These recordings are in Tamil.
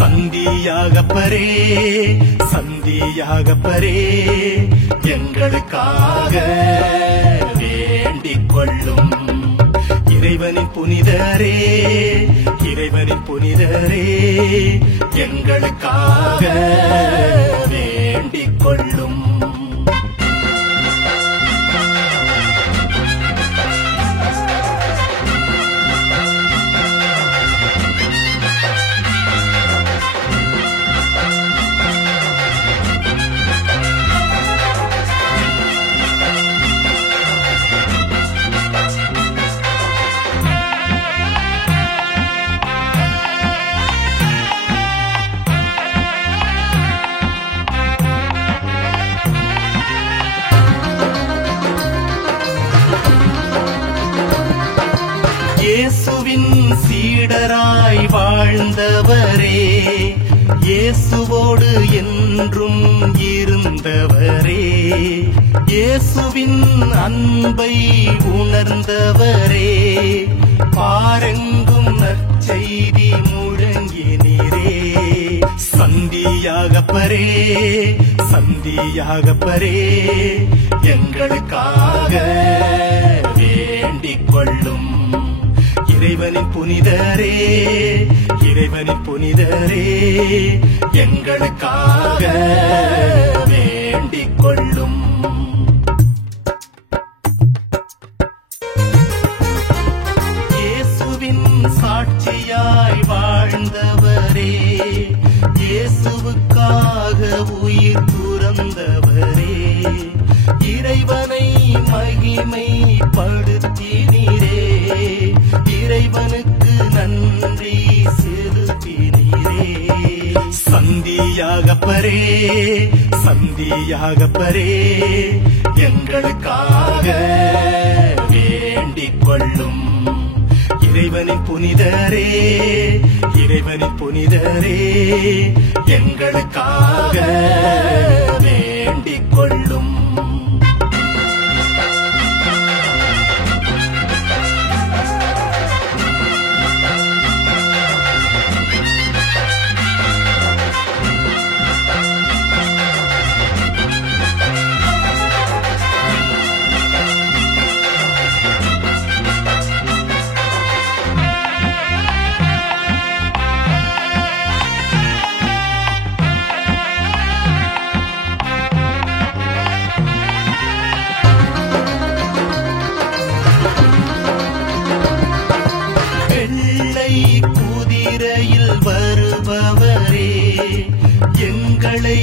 சந்தியாகப்பரே சந்தியாகப்பரே எங்களுக்காக வேண்டிக் கொள்ளும். இறைவனின் புனிதரே இறைவனின் புனிதரே எங்களுக்காக வேண்டிக் கொள்ளும். இயேசுவின் சீடராய் வாழ்ந்தவரே இயேசுவோடு என்றும் இருந்தவரே இயேசுவின் அன்பை உணர்ந்தவரே பாரெங்கும் நற்செய்தி முழங்கினீரே. சந்தியாகப்பரே சந்தியாகப்பரே எங்களுக்காக வேண்டிக் கொள்ளும். இறைவனின் புனிதரே இறைவனின் புனிதரே எங்களுக்காக வேண்டிக் கொள்ளும். இயேசுவின் சாட்சியாய் வாழ்ந்தவரே இயேசுவுக்காக உயிர் துறந்தவரே இறைவனை மகிமைப்படுத்தினீரே இறைவனுக்கு நன்றி செலுத்தினீரே. சந்தியாகப்பரே சந்தியாகப்பரே எங்களுக்காக வேண்டிக் கொள்ளும். இறைவனின் புனிதரே இறைவனின் புனிதரே எங்களுக்காக வேண்டிக் கொள்ளும். குதிரையில் வருபவரே எங்களை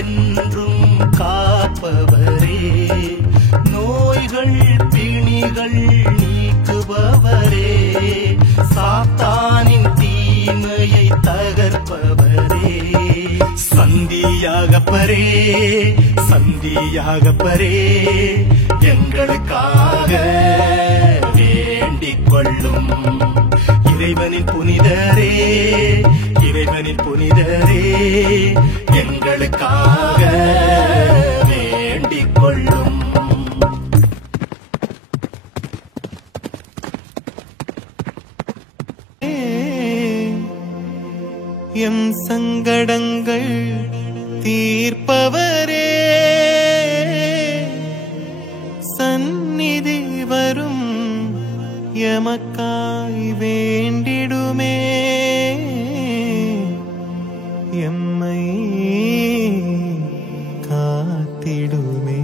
என்றும் காப்பவரே நோய்கள் பிணிகள் நீக்குபவரே சாத்தானின் தீமையை தகர்ப்பவரே. சந்தியாகப்பரே சந்தியாகப்பரே எங்களுக்காக வேண்டிக் கொள்ளும். இறைவனின் புனிதரே இறைவனின் புனிதரே எங்களுக்காக வேண்டிக் கொள்ளும். எம் சங்கடங்கள் தீர்ப்பவரே சந்நிதி வரும் எமக்காய் வேண்டிடுமே எம்மை காத்திடுமே.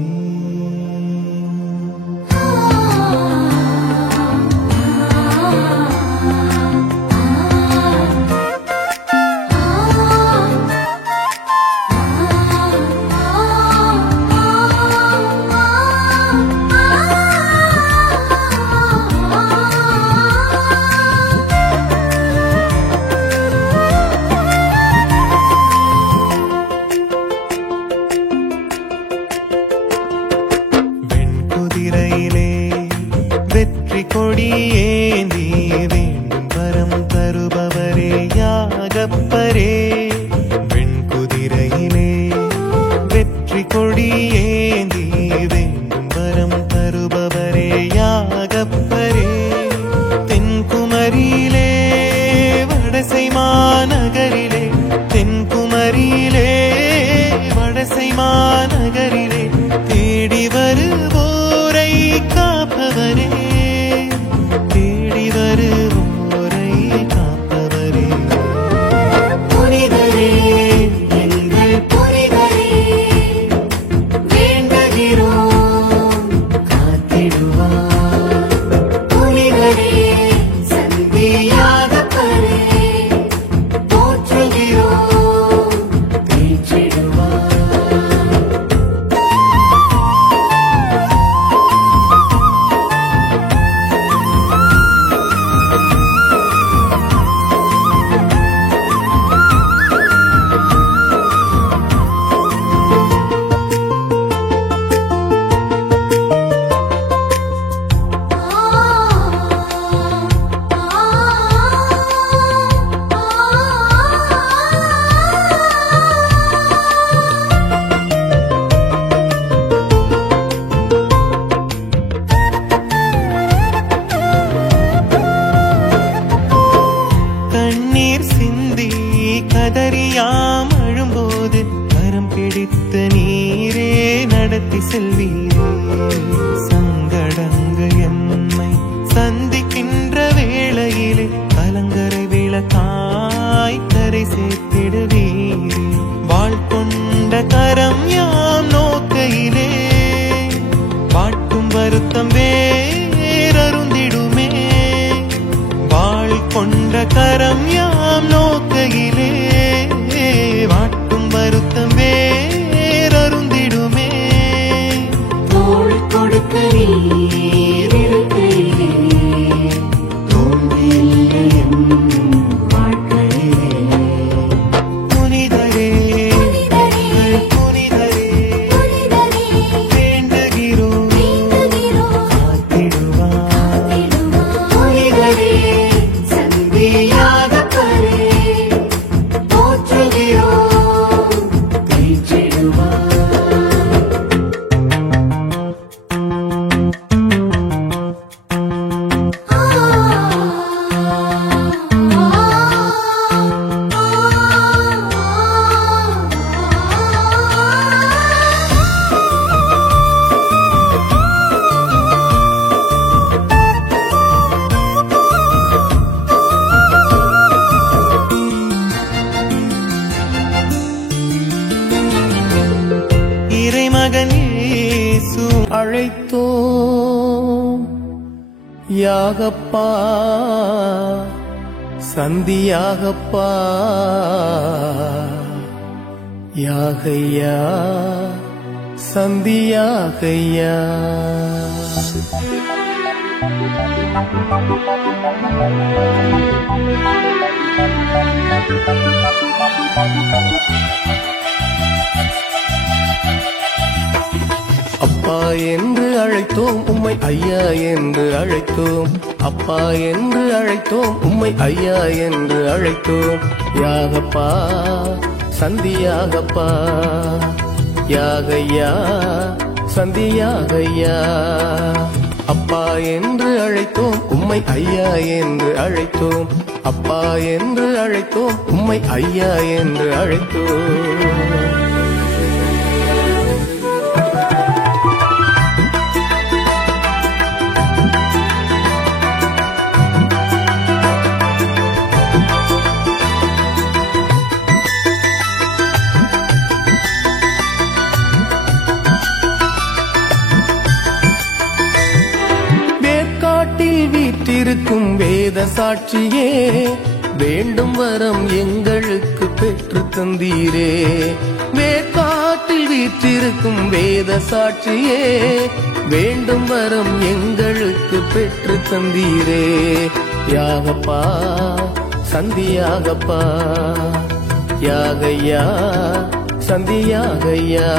வெற்றி கொடியேந்தி வேண்டும் வரம் தருபவரே யாகப்பரே வெண்குதிரையிலே கொடி ஏந்தி வேண்டும் வரம் தருபவரே யாகப்பரே. தென்குமரியிலே வடசை மாநகரிலே, தென்குமரியிலே வடசை மாநகரிலே தேடி வருவோரை காப்பவரே, தேடி வருவோரை காப்பவரே. புனிதரே எங்கள் புனிதரே, வேண்டுகிறோம் காத்திடுவார். புனிதரே சந்தியாகப்பரே, போற்றுகிறோம் தேற்றிடுவார். கண்ணீர் சிந்தி கதறியாம் அழும்போது கரம் பிடித்து நீரே நடத்தி செல்வீரே. சங்கடங்கள் எம்மை சந்திக்கின்ற வேளையிலே கலங்கரை விளக்காய் கரை சேர்த்திடுவீரே. வாழ் கொண்ட கரம் யாம் நோக்கையிலே வாட்டும் வருத்தம் வேறருந்திடுமே. வாழ் கொண்ட கரம் யாம் நோக்கையிலே வாட்டும் வருத்தம் வேறருந்திடுமே. தோள் கொடுக்க நீர் இருக்கையிலே, தோல்வியில்லை எம் வாழ்க்கையிலே. புனிதரே புனிதரே வேண்டுகிறோம் காத்திடுவார். புனிதரே சந்தியாகப்பரே, போற்றுகிறோம் தேற்றிடுவார். இறைமகன் இயேசு அழைத்தோம் யாகப்பா, சந்தியாகப்பா, யாகையா சந்தியாகையா. அப்பா என்று அழைத்தோம் உம்மை ஐயா என்று அழைத்தோம். அப்பா என்று அழைத்தோம் உம்மை ஐயா என்று அழைத்தோம். யாகப்பா சந்தியாகப்பா, யாகையா சந்தியாகையா. அப்பா என்று அழைத்தோம் உம்மை ஐயா என்று அழைத்தோம். அப்பா என்று அழைத்தோம் உம்மை ஐயா என்று அழைத்தோம். வீற்றிருக்கும் வேத சாட்சியே, வேண்டும் வரம் எங்களுக்கு பெற்று தந்தீரே. வேக்காட்டில் வீற்றிருக்கும் வேத சாட்சியே, வேண்டும் வரம் எங்களுக்கு பெற்று தந்தீரே. யாகப்பா சந்தியாகப்பா, யாகையா சந்தியாகையா.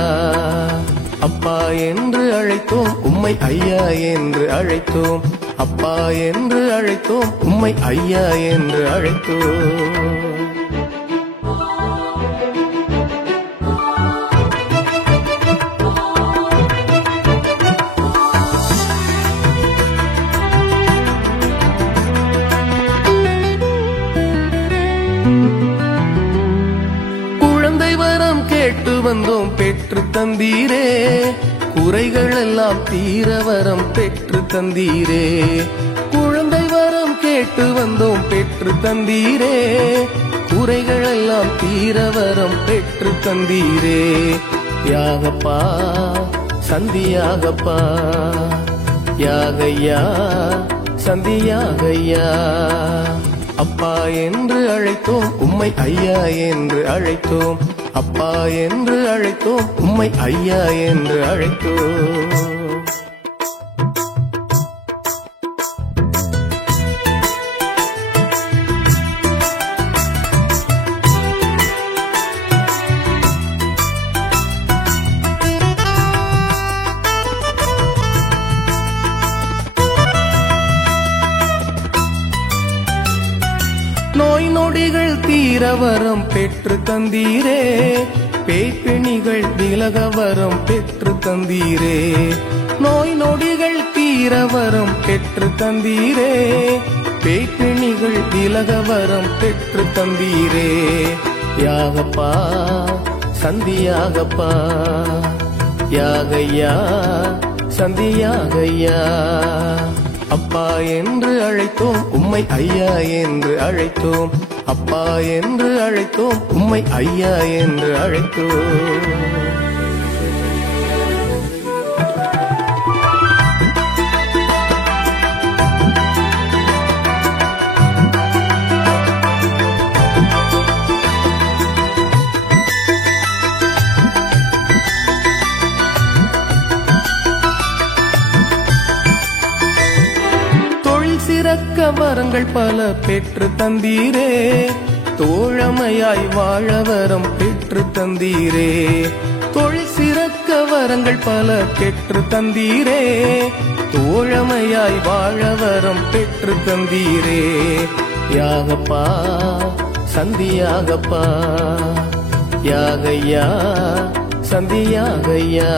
அப்பா என்று அழைத்தோம் உம்மை ஐயா என்று அழைத்தோம். அப்பா என்று அழைத்தோம் உம்மை ஐயா என்று அழைத்தோம். வந்தோம் பெற்று தந்தீரே குறைகள் எல்லாம் தீர வரம் பெற்று தந்தீரே குழந்தை வரம் கேட்டு வந்தோம் பெற்று தந்தீரே குறைகள் எல்லாம் தீர வரம் பெற்று தந்தீரே யாகப்பா சந்தியாகப்பா யாகையா சந்தியாகையா அப்பா என்று அழைத்தோம் உம்மை ஐயா என்று அழைத்தோம் அப்பா என்று அழைத்தோம் உம்மை ஐயா என்று அழைத்தோம் நோய் நொடிகள் தீர வரம் பெற்று தந்தீரே பேய்பிணிகள் விலக வரம் பெற்று தந்தீரே நோய் நொடிகள் தீர வரம் பெற்று தந்தீரே பேய்பிணிகள் விலக வரம் பெற்று தந்தீரே யாகப்பா சந்தியாகப்பா யாகையா சந்தியாகையா அப்பா என்று அழைத்தோம் உம்மை ஐயா என்று அழைத்தோம் அப்பா என்று அழைத்தோம் உம்மை ஐயா என்று அழைத்தோம் சிறக்க வரங்கள் பல பெற்று தந்தீரே தோழமையாய் வாழ வரம் பெற்று தந்தீரே தொழில் சிறக்க வரங்கள் பல பெற்று தந்தீரே தோழமையாய் வாழ வரம் பெற்று தந்தீரே யாகப்பா சந்தியாகப்பா யாகையா சந்தியாகையா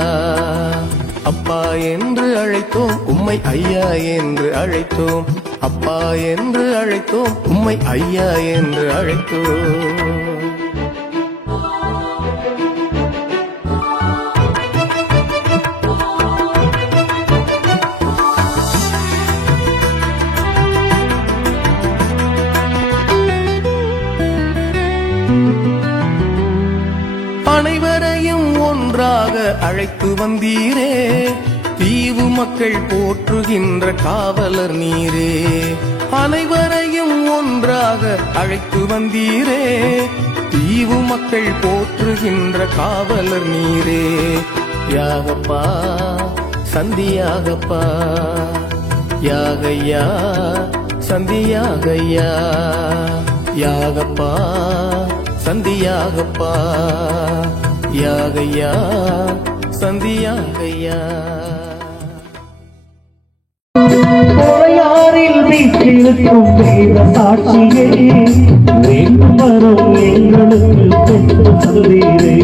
அப்பா என்று அழைத்தோம் உம்மை ஐயா என்று அழைத்தோம் அப்பா என்று அழைத்தோம் உம்மை ஐயா என்று அழைத்தோம் அனைவரையும் ஒன்றாக அழைத்து வந்தீரே தீவு மக்கள் போற்றுகின்ற காவலர் நீரே அனைவரையும் ஒன்றாக அழைத்து வந்தீரே தீவு மக்கள் போற்றுகின்ற காவலர் நீரே யாகப்பா சந்தியாகப்பா யாகையா சந்தியாகையா யாகப்பா சந்தியாகப்பா யாகையா சந்தியாகையா பொறையாரில் வீற்றிருக்கும் வேத சாட்சியே வேண்டும் வரும் எங்களுக்கு பெற்று தந்தீரே